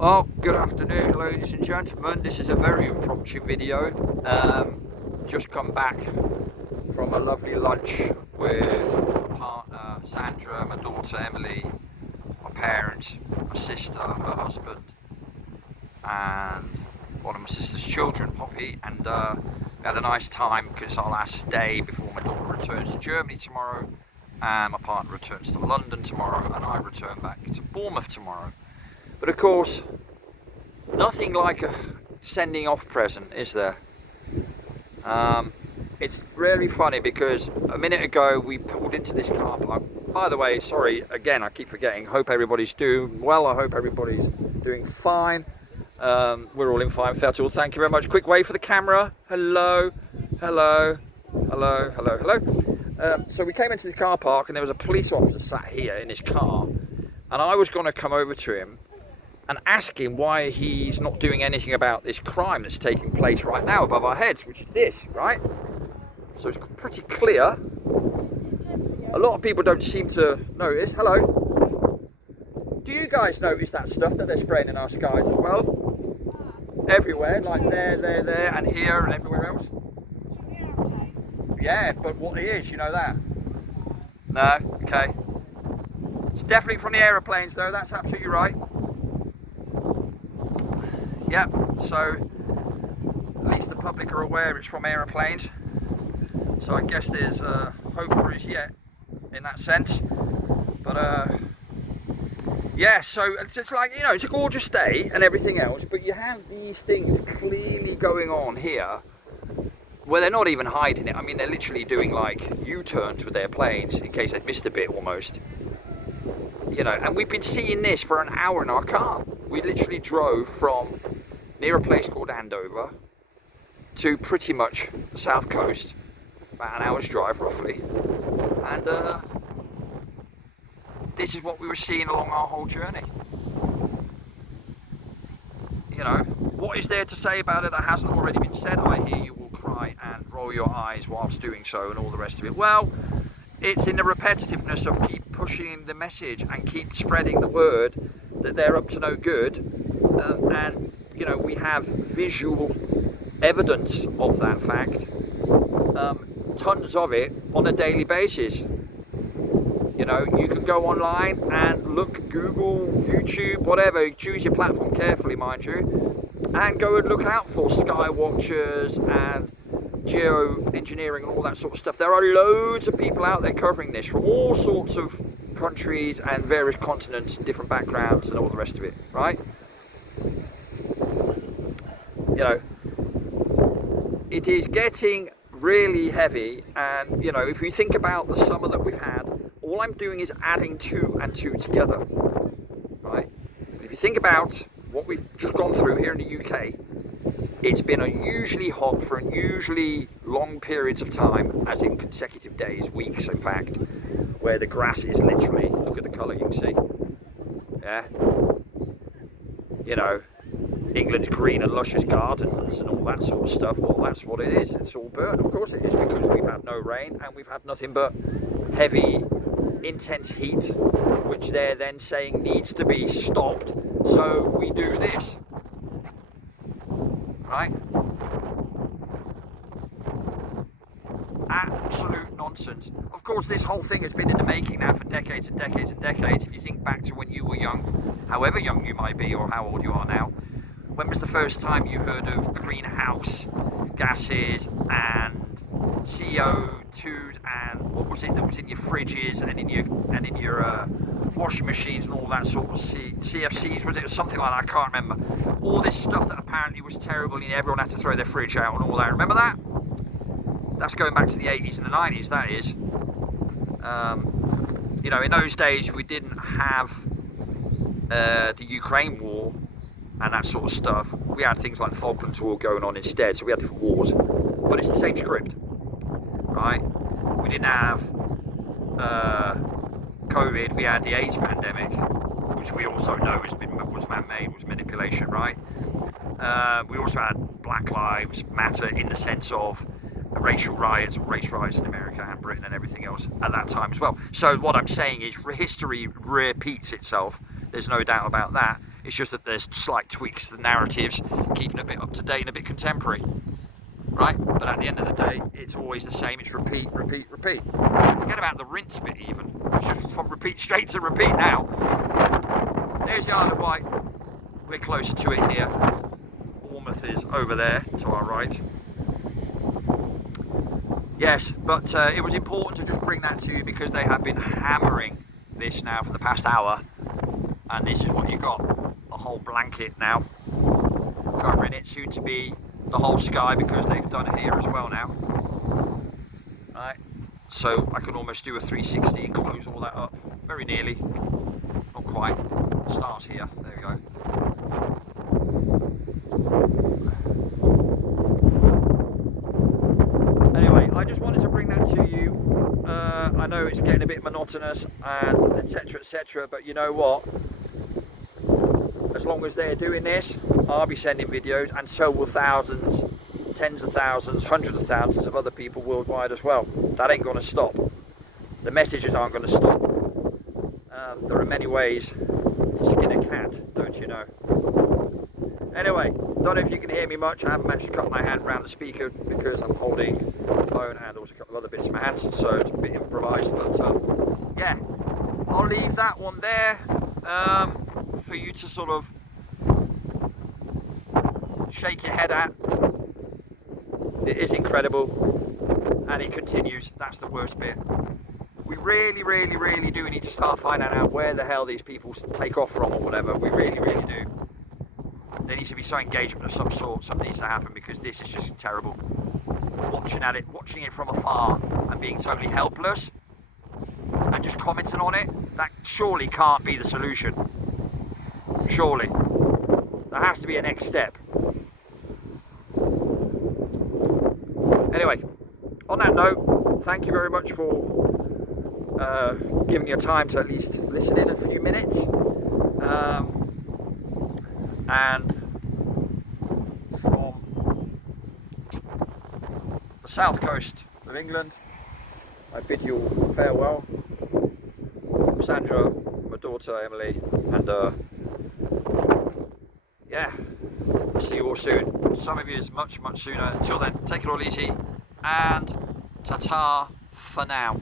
Well, good afternoon, ladies and gentlemen. This is a very impromptu video. Just come back from a lovely lunch with my partner Sandra, my daughter Emily, my parents, my sister, her husband, and one of my sister's children, Poppy. And we had a nice time because it's our last day before my daughter returns to Germany tomorrow, and my partner returns to London tomorrow, and I return back to Bournemouth tomorrow. But of course, nothing like a sending off present, is there? It's really funny because a minute ago we pulled into this car park. By the way, sorry, again, I keep forgetting. Hope everybody's doing well. I hope everybody's doing fine. We're all in fine. Fairtool, thank you very much. Quick wave for the camera. Hello, hello, hello, hello, hello. So we came into the car park and there was a police officer sat here in his car, and I was going to come over to him and ask him why he's not doing anything about this crime that's taking place right now above our heads, which is this, right? So it's pretty clear. A lot of people don't seem to notice. Hello. Do you guys notice that stuff that they're spraying in our skies as well? Everywhere, like there, and here and everywhere else? Yeah, but what it is, you know that? No? Okay. It's definitely from the aeroplanes though, that's absolutely right. Yep, so at least the public are aware it's from aeroplanes. So I guess there's hope for us yet in that sense. But yeah, so it's like, you know, it's a gorgeous day and everything else, but you have these things clearly going on here where they're not even hiding it. I mean, they're literally doing like U-turns with their planes in case they've missed a bit almost. You know, and we've been seeing this for an hour in our car. We literally drove from near a place called Andover to pretty much the south coast, about an hour's drive roughly, and this is what we were seeing along our whole journey. You know, what is there to say about it that hasn't already been said? I hear you will cry and roll your eyes whilst doing so and all the rest of it. Well, it's in the repetitiveness of keep pushing the message and keep spreading the word that they're up to no good, and you know, we have visual evidence of that fact, tons of it on a daily basis. You know, you can go online and look, Google, YouTube, whatever, choose your platform carefully, mind you, and go and look out for sky watchers and geoengineering and all that sort of stuff. There are loads of people out there covering this from all sorts of countries and various continents and different backgrounds and all the rest of it, right? You know, it is getting really heavy, and you know, if you think about the summer that we've had, all I'm doing is adding two and two together, right? But if you think about what we've just gone through here in the UK, it's been unusually hot for unusually long periods of time, as in consecutive days, weeks in fact, where the grass is literally, look at the colour you can see, yeah? You know, England's green and luscious gardens and all that sort of stuff, well that's what it is, it's all burnt. Of course it is, because we've had no rain and we've had nothing but heavy, intense heat, which they're then saying needs to be stopped, so we do this. Right? Absolute nonsense. Of course, this whole thing has been in the making now for decades and decades and decades. If you think back to when you were young, however young you might be or how old you are now, when was the first time you heard of greenhouse gases and CO2 and what was it that was in your fridges and in your washing machines and all that sort of CFCs, was it something like that? I can't remember. All this stuff that apparently was terrible and everyone had to throw their fridge out and all that. Remember that? That's going back to the 80s and the 90s, that is. You know, in those days we didn't have the Ukraine war and that sort of stuff. We had things like the Falklands War going on instead, so we had different wars. But it's the same script, right? We didn't have COVID, we had the AIDS pandemic, which we also know was man-made, was manipulation, right? We also had Black Lives Matter in the sense of racial riots or race riots in America and Britain and everything else at that time as well. So what I'm saying is history repeats itself. There's no doubt about that. It's just that there's slight tweaks to the narratives, keeping a bit up to date and a bit contemporary, right? But at the end of the day, it's always the same. It's repeat, repeat, repeat. Forget about the rinse bit even. It's just from repeat straight to repeat now. There's the Isle of Wight. We're closer to it here. Bournemouth is over there to our right. Yes, but it was important to just bring that to you because they have been hammering this now for the past hour, and this is what you got. A whole blanket now covering it, soon to be the whole sky because they've done it here as well now. Right, so I can almost do a 360 and close all that up, very nearly, not quite. Start here, there we go. Anyway, I just wanted to bring that to you. I know it's getting a bit monotonous and etc, but you know what? As long as they're doing this, I'll be sending videos, and so will thousands, tens of thousands, hundreds of thousands of other people worldwide as well. That ain't going to stop. The messages aren't going to stop. There are many ways to skin a cat, don't you know? Anyway, don't know if you can hear me much. I haven't managed to cut my hand around the speaker because I'm holding the phone and also a couple of other bits in my hands, so it's a bit improvised. But yeah, I'll leave that one there for you to sort of shake your head at. It is incredible, and it continues. That's the worst bit. We really do need to start finding out where the hell these people take off from or whatever. We really do. There needs to be some engagement of some sort. Something needs to happen because this is just terrible. Watching it from afar and being totally helpless and just commenting on it, that surely can't be the solution. Surely. There has to be a next step. Anyway, on that note, thank you very much for giving your time to at least listen in a few minutes. And from the south coast of England, I bid you all farewell. I'm Sandra, my daughter Emily, and yeah, I'll see you all soon. Some of you is much sooner. Until then, take it all easy, and ta-ta for now.